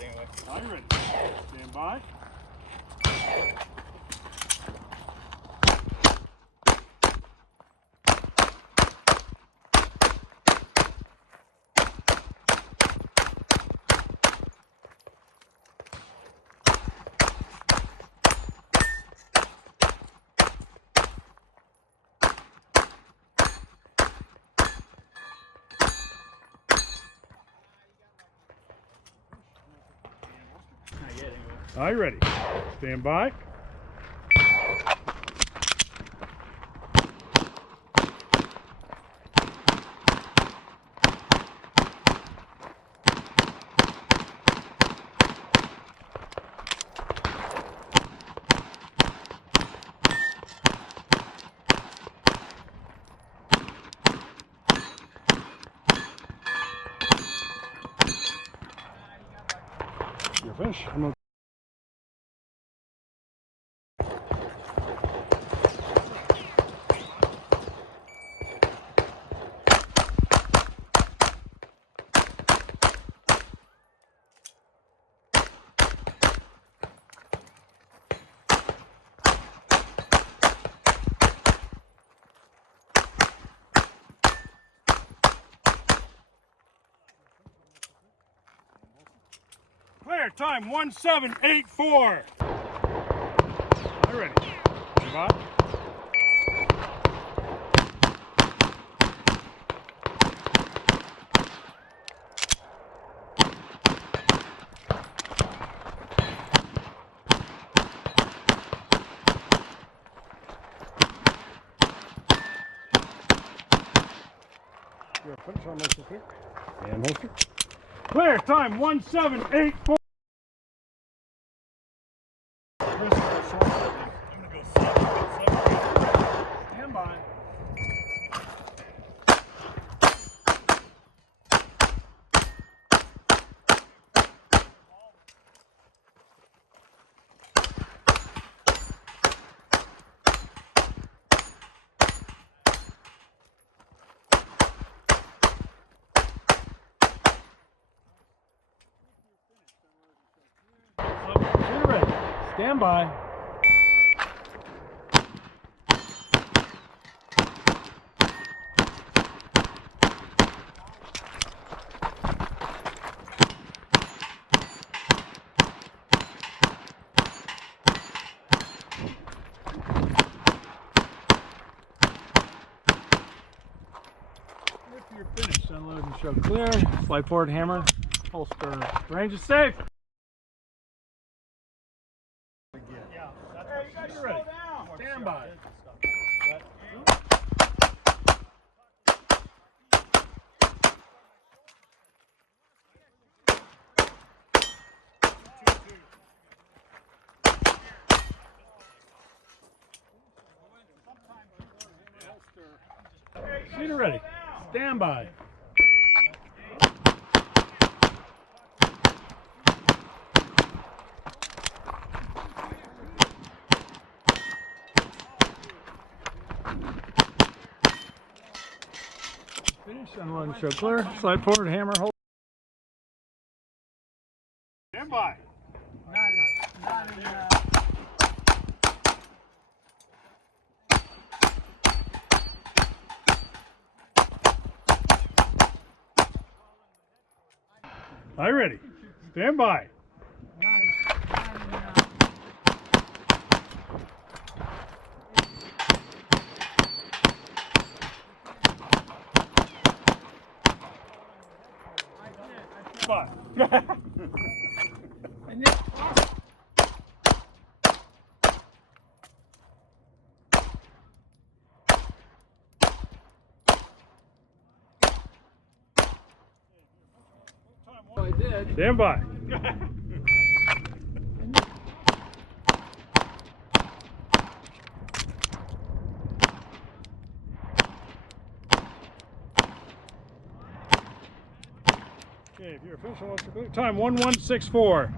yet, anyway. Are you ready? Stand by. Not yet, anyway. Are you ready? Stand by. You're finished. I'm gonna clear. Time 1784. Are you ready? Stand by. You're finished on motion clear. And holster. Clear. Time 1784. I'm gonna go 7. Stand by. You're ready. Stand by. If you're finished, unload and show clear. Slide forward, hammer, holster. Range is safe. Yeah. Hey, you guys ready? Stand by. You're ready. Stand by. Finish, unload and show clear. Slide forward, hammer, hold. Stand by. Are you ready? Stand by. Bye. I did. Stand by. Okay, if you're official, time 1164.